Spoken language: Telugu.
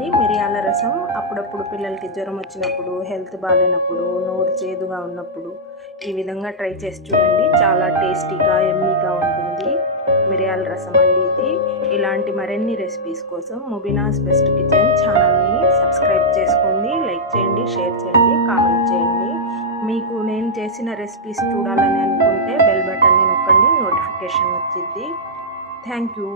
చూడండి, మిరియాల రసం అప్పుడప్పుడు పిల్లలకి జ్వరం వచ్చినప్పుడు, హెల్త్ బాగాలేనప్పుడు, నోరు చేదుగా ఉన్నప్పుడు ఈ విధంగా ట్రై చేసి చూడండి. చాలా టేస్టీగా యమ్మీగా ఉంటుంది మిరియాల రసం అండి ఇది. ఇలాంటి మరిన్ని రెసిపీస్ కోసం ముబీనాస్ బెస్ట్ కిచెన్ ఛానల్ని సబ్స్క్రైబ్ చేసుకోండి, లైక్ చేయండి, షేర్ చేయండి, కామెంట్ చేయండి. మీకు నేను చేసిన రెసిపీస్ చూడాలని అనుకుంటే బెల్ బటన్ని నొక్కండి, నోటిఫికేషన్ వచ్చింది. Thank you.